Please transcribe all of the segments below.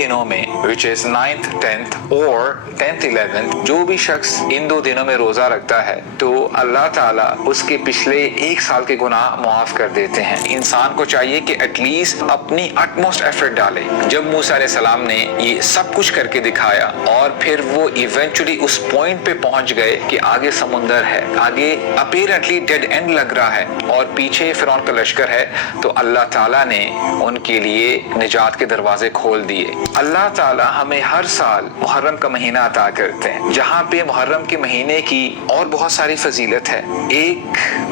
दिनों में which is 9th 10th और 10th 11th जो भी शख्स इन 2 दिनों में रोजा रखता है तो अल्लाह ताला उसके पिछले 1 साल के गुनाह मुआफ कर देते हैं। इंसान को चाहिए कि एटलीस्ट अपनी अटमोस्ट एफर्ट डाले। जब मूसा अलैहि सलाम ने ये सब कुछ करके दिखाया और फिर वो इवेंचुअली उस पॉइंट पे पहुंच गए कि आगे समुंदर है, आगे अपीरेंटली डेड एंड लग रहा है और पीछे फिरौन का लश्कर है, तो अल्लाह ताला ने उनके लिए निजात के दरवाजे खोल दिए। अल्लाह ताला हमें हर साल मुहर्रम का महीना अता करते हैं, जहाँ पे मुहर्रम के महीने की और बहुत सारी फजीलत है। एक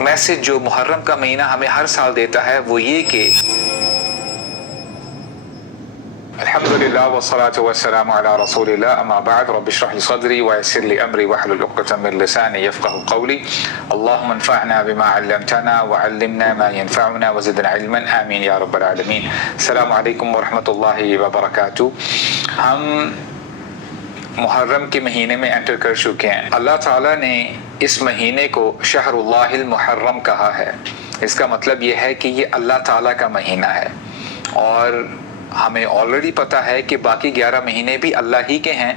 मैसेज जो मुहर्रम का महीना हमें हर साल देता है वो ये कि अल्हम्दुलिल्लाह वस्सलातु वस्सलामु अला रसूलिल्लाह अम्मा बाद रब्बि इश्रह ली सदरी वयस्सिर ली अमरी वहलुल उक़दतम मिन लिसानी यफ़क़हू क़ौली अल्लाहुम्मा अन्फ़अना बिमा अल्लमतना वअल्लिमना मा यनफ़अुना वज़िदना इल्मन आमीन या रब्बल आलमीन। अस्सलामु अलैकुम वरहमतुल्लाहि वबरकातुहू। हम मुहर्रम के महीने में एंटर कर चुके हैं। अल्लाह ताला ने इस महीने को शहरुल्लाहिल मुहर्रम कहा है। इसका मतलब ये है कि ये अल्लाह ताला का महीना है और हमें ऑलरेडी पता है कि बाकी 11 महीने भी अल्लाह ही के हैं।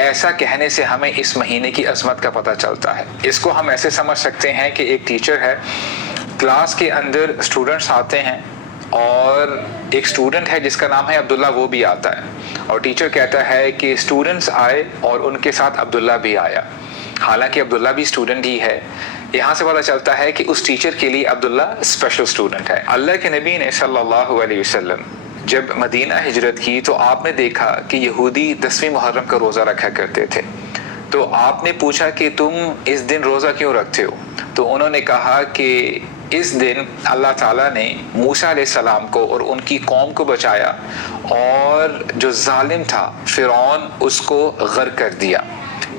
ऐसा कहने से हमें इस महीने की अज़मत का पता चलता है। इसको हम ऐसे समझ सकते हैं कि एक टीचर है, क्लास के अंदर स्टूडेंट्स आते हैं और एक स्टूडेंट है जिसका नाम है अब्दुल्ला, वो भी आता है और टीचर कहता है कि स्टूडेंट्स आए और उनके साथ अब्दुल्ला भी आया। हालांकि अब्दुल्ला भी स्टूडेंट ही है। यहाँ से पता चलता है कि उस टीचर के लिए अब्दुल्ला स्पेशल स्टूडेंट है। अल्लाह के नबी ने सल्लल्लाहु अलैहि वसल्लम जब मदीना हिजरत की तो आपने देखा कि यहूदी 10वीं मुहर्रम का रोज़ा रखा करते थे। तो आपने पूछा कि तुम इस दिन रोज़ा क्यों रखते हो? तो उन्होंने कहा कि इस दिन अल्लाह ताला ने मूसा अलैहि सलाम को और उनकी कौम को बचाया और जो जालिम था फिरौन उसको गर्क कर दिया।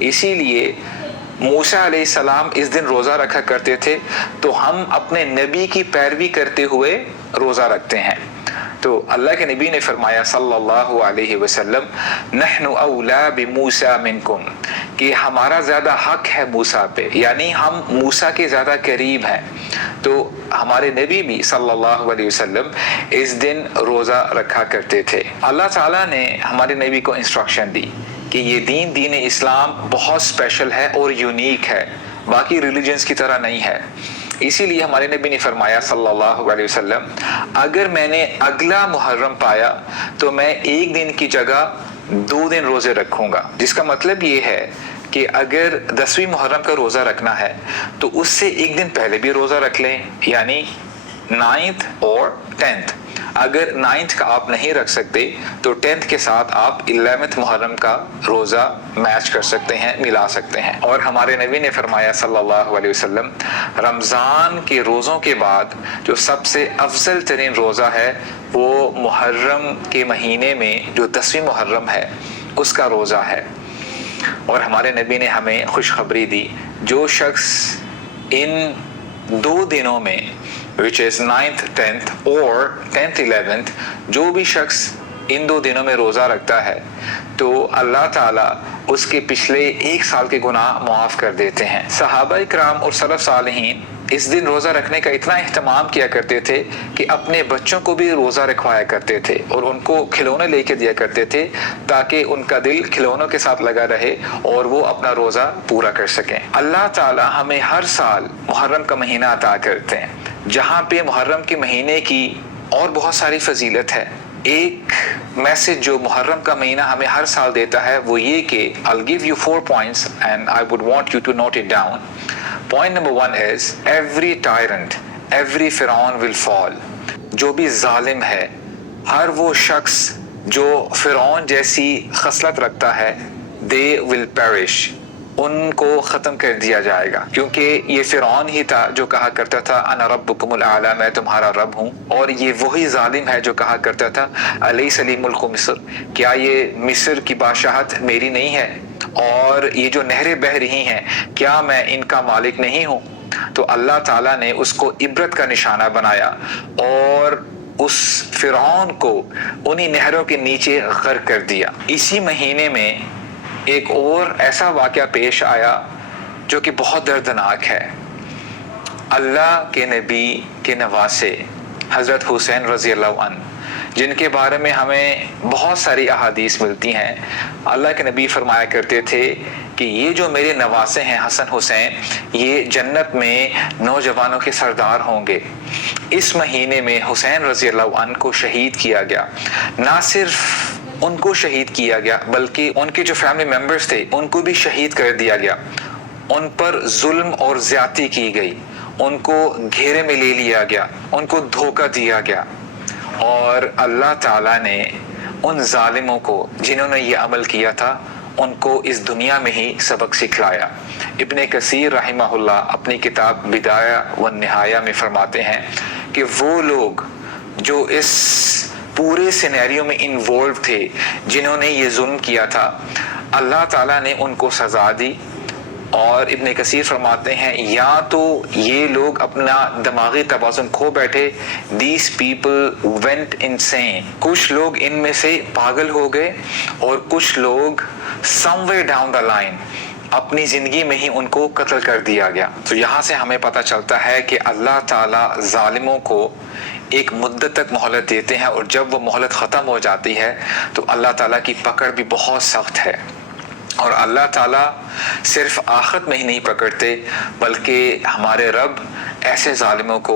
इसीलिए मूसा अलैहि सलाम इस दिन रोज़ा रखा करते थे, तो हम अपने नबी की पैरवी करते हुए रोज़ा रखते हैं। तो अल्लाह के नबी ने फरमाया सल्लल्लाहु अलैहि वसल्लम नहनु औला बिमूसा मिनकुम, कि हमारा ज़्यादा हक है मूसा पे, यानी हम मूसा के ज़्यादा करीब हैं। तो हमारे नबी भी सल्लल्लाहु अलैहि वसल्लम इस दिन रोज़ा रखा करते थे। अल्लाह ताला ने हमारे नबी को इंस्ट्रक्शन दी कि ये दीन इस्लाम बहुत स्पेशल है और यूनिक है, बाकी रिलीजन्स की तरह नहीं है। इसीलिए हमारे नबी ने फरमाया सल्लल्लाहु अलैहि वसल्लम, अगर मैंने अगला मुहर्रम पाया तो मैं एक दिन की जगह 2 दिन रोज़े रखूँगा। जिसका मतलब ये है कि अगर 10वीं मुहर्रम का रोज़ा रखना है तो उससे एक दिन पहले भी रोज़ा रख लें, यानी 9th और 10th। अगर 9th का आप नहीं रख सकते तो 10th के साथ आप 11th मुहर्रम का रोज़ा मैच कर सकते हैं, मिला सकते हैं। और हमारे नबी ने फरमाया सल्लल्लाहु अलैहि वसल्लम, रमज़ान के रोज़ों के बाद जो सबसे अफजल तरीन रोज़ा है वो मुहर्रम के महीने में जो 10वीं मुहर्रम है उसका रोज़ा है। और हमारे नबी ने हमें खुशखबरी दी, जो शख्स इन 2 दिनों में which is 9th 10th और 10th 11th जो भी शख्स इन 2 दिनों में रोज़ा रखता है तो अल्लाह ताला उसके पिछले 1 साल के गुनाह मुआफ़ कर देते हैं। सहाबा इकराम और सलफ सालिहीन इस दिन रोज़ा रखने का इतना अहतमाम किया करते थे कि अपने बच्चों को भी रोज़ा रखवाया करते थे और उनको खिलौने लेके दिया करते थे ताकि उनका दिल खिलौनों के साथ लगा रहे और वो अपना रोज़ा पूरा कर सकें। अल्लाह ताला हमें हर साल मुहर्रम का महीना अता करते हैं, जहाँ पे मुहर्रम के महीने की और बहुत सारी फजीलत है। एक मैसेज जो मुहर्रम का महीना हमें हर साल देता है वो ये कि I'll give you 4 points and I would want you to note it down. Point number 1 is every tyrant, every Firaun will fall. जो भी जालिम है, हर वो शख्स जो फिरौन जैसी खसलत रखता है, they will perish. उनको ख़त्म कर दिया जाएगा, क्योंकि ये फिरौन ही था जो कहा करता था अना रब्बुकुमुल आला, मैं तुम्हारा रब हूँ। और ये वही जालिम है जो कहा करता था अलैसा ली मुल्कु मिस्र, क्या ये मिस्र की बादशाहत मेरी नहीं है और ये जो नहरें बह रही हैं क्या मैं इनका मालिक नहीं हूँ? तो अल्लाह ताला ने उसको इबरत का निशाना बनाया और उस फिरौन को उन्हीं नहरों के नीचे गर्क कर दिया। इसी महीने में एक और ऐसा वाक़या पेश आया जो कि बहुत दर्दनाक है। अल्लाह के नबी के नवासे हज़रत हुसैन रज़ी अल्लाहु अन्हु جن کے بارے میں ہمیں بہت ساری احادیث ملتی ہیں۔ اللہ کے نبی فرمایا کرتے تھے کہ یہ جو میرے نواسے ہیں حسن حسین، یہ جنت میں نوجوانوں کے سردار ہوں گے۔ اس مہینے میں حسین رضی اللہ عنہ کو شہید کیا گیا۔ نہ صرف ان کو شہید کیا گیا بلکہ ان کے جو فیملی ممبرز تھے ان کو بھی شہید کر دیا گیا۔ ان پر ظلم اور زیادتی کی گئی، ان کو گھیرے میں لے لیا گیا، ان کو دھوکہ دیا گیا، اور اللہ تعالیٰ نے ان ظالموں کو جنہوں نے یہ عمل کیا تھا ان کو اس دنیا میں ہی سبق سکھلایا۔ ابن کثیر رحمہ اللہ اپنی کتاب بدایہ و نہایہ میں فرماتے ہیں کہ وہ لوگ جو اس پورے سینیریو میں انوالو تھے، جنہوں نے یہ ظلم کیا تھا، اللہ تعالیٰ نے ان کو سزا دی۔ اور ابن کثیر فرماتے ہیں یا تو یہ لوگ اپنا دماغی توازن کھو بیٹھے، these people went insane، کچھ لوگ ان میں سے پاگل ہو گئے، اور کچھ لوگ somewhere down the line اپنی زندگی میں ہی ان کو قتل کر دیا گیا۔ تو یہاں سے ہمیں پتہ چلتا ہے کہ اللہ تعالیٰ ظالموں کو ایک مدت تک مہلت دیتے ہیں، اور جب وہ مہلت ختم ہو جاتی ہے تو اللہ تعالیٰ کی پکڑ بھی بہت سخت ہے۔ اور اللہ تعالیٰ صرف آخرت میں ہی نہیں پکڑتے بلکہ ہمارے رب ایسے ظالموں کو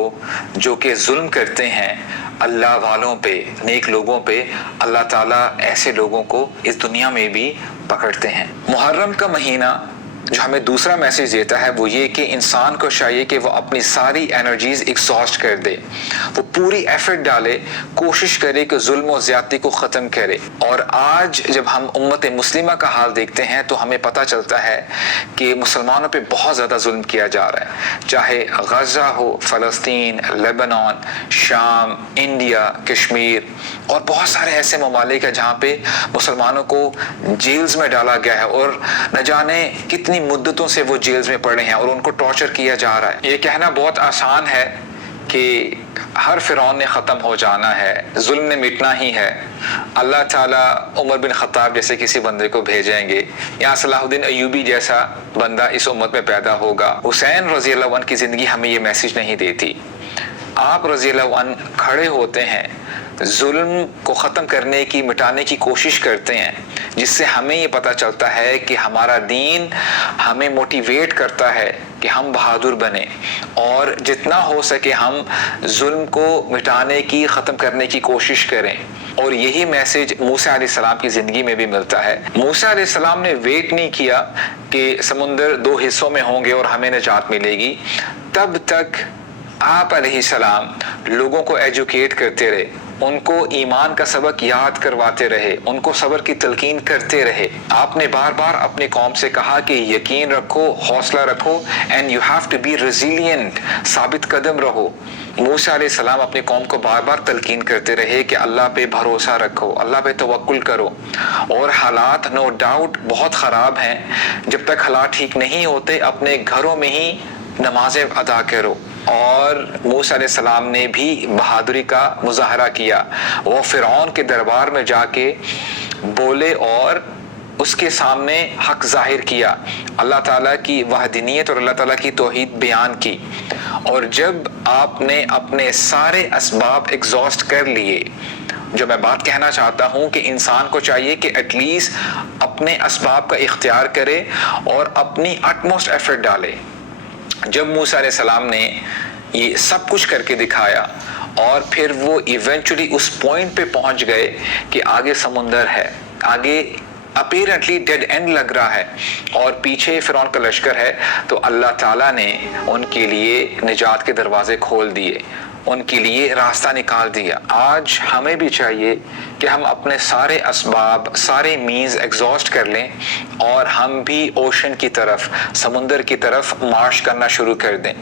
جو کہ ظلم کرتے ہیں اللہ والوں پہ، نیک لوگوں پہ، اللہ تعالیٰ ایسے لوگوں کو اس دنیا میں بھی پکڑتے ہیں۔ محرم کا مہینہ جو ہمیں دوسرا میسیج دیتا ہے وہ یہ کہ انسان کو چاہیے کہ وہ اپنی ساری انرجیز ایگزاسٹ کر دے، وہ پوری ایفرٹ ڈالے، کوشش کرے کہ ظلم و زیادتی کو ختم کرے۔ اور آج جب ہم امت مسلمہ کا حال دیکھتے ہیں تو ہمیں پتہ چلتا ہے کہ مسلمانوں پہ بہت زیادہ ظلم کیا جا رہا ہے، چاہے غزہ ہو، فلسطین، لیبنان، شام، انڈیا، کشمیر، اور بہت سارے ایسے ممالک ہیں جہاں پہ مسلمانوں کو جیلز میں ڈالا گیا ہے، اور نہ جانے کتنی مدتوں سے وہ جیلز میں پڑے ہیں اور ان کو ٹارچر کیا جا رہا ہے۔ یہ کہنا بہت آسان ہے کہ ہر فرعون نے ختم ہو جانا ہے، ظلم نے مٹنا ہی ہے، اللہ تعالیٰ عمر بن خطاب جیسے کسی بندے کو بھیجیں گے، یا صلاح الدین ایوبی جیسا بندہ اس امت میں پیدا ہوگا۔ حسین رضی اللہ عنہ کی زندگی ہمیں یہ میسیج نہیں دیتی۔ آپ رضی اللہ عنہ کھڑے ہوتے ہیں، ظلم کو ختم کرنے کی، مٹانے کی کوشش کرتے ہیں، جس سے ہمیں یہ پتہ چلتا ہے کہ ہمارا دین ہمیں موٹیویٹ کرتا ہے کہ ہم بہادر بنیں، اور جتنا ہو سکے ہم ظلم کو مٹانے کی، ختم کرنے کی کوشش کریں۔ اور یہی میسیج موسیٰ علیہ السلام کی زندگی میں بھی ملتا ہے۔ موسیٰ علیہ السلام نے ویٹ نہیں کیا کہ سمندر 2 حصوں میں ہوں گے اور ہمیں نجات ملے گی، تب تک آپ علیہ السلام لوگوں کو ایجوکیٹ کرتے رہے، ان کو ایمان کا سبق یاد کرواتے رہے، ان کو صبر کی تلقین کرتے رہے۔ آپ نے بار بار اپنی قوم سے کہا کہ یقین رکھو، حوصلہ رکھو، and you have to be resilient، ثابت قدم رہو۔ موسیٰ علیہ السلام اپنی قوم کو بار بار تلقین کرتے رہے کہ اللہ پہ بھروسہ رکھو، اللہ پہ توکل کرو۔ اور حالات نو ڈاؤٹ بہت خراب ہیں، جب تک حالات ٹھیک نہیں ہوتے اپنے گھروں میں ہی نمازیں ادا کرو۔ اور موسیٰ علیہ السلام نے بھی بہادری کا مظاہرہ کیا، وہ فرعون کے دربار میں جا کے بولے اور اس کے سامنے حق ظاہر کیا، اللہ تعالیٰ کی وحدانیت اور اللہ تعالیٰ کی توحید بیان کی۔ اور جب آپ نے اپنے سارے اسباب ایگزاسٹ کر لیے، جو میں بات کہنا چاہتا ہوں کہ انسان کو چاہیے کہ ایٹ لیسٹ اپنے اسباب کا اختیار کرے اور اپنی اٹموسٹ ایفرٹ ڈالے۔ جب موسیٰ علیہ السلام نے یہ سب کچھ کر کے دکھایا اور پھر وہ ایونچولی اس پوائنٹ پہ پہنچ گئے کہ آگے سمندر ہے، آگے اپیرنٹلی ڈیڈ اینڈ لگ رہا ہے اور پیچھے فرعون کا لشکر ہے، تو اللہ تعالیٰ نے ان کے لیے نجات کے دروازے کھول دیے، ان کے لیے راستہ نکال دیا۔ آج ہمیں بھی چاہیے کہ ہم اپنے سارے اسباب، سارے مینز ایگزاسٹ کر لیں اور ہم بھی اوشن کی طرف، سمندر کی طرف مارچ کرنا شروع کر دیں۔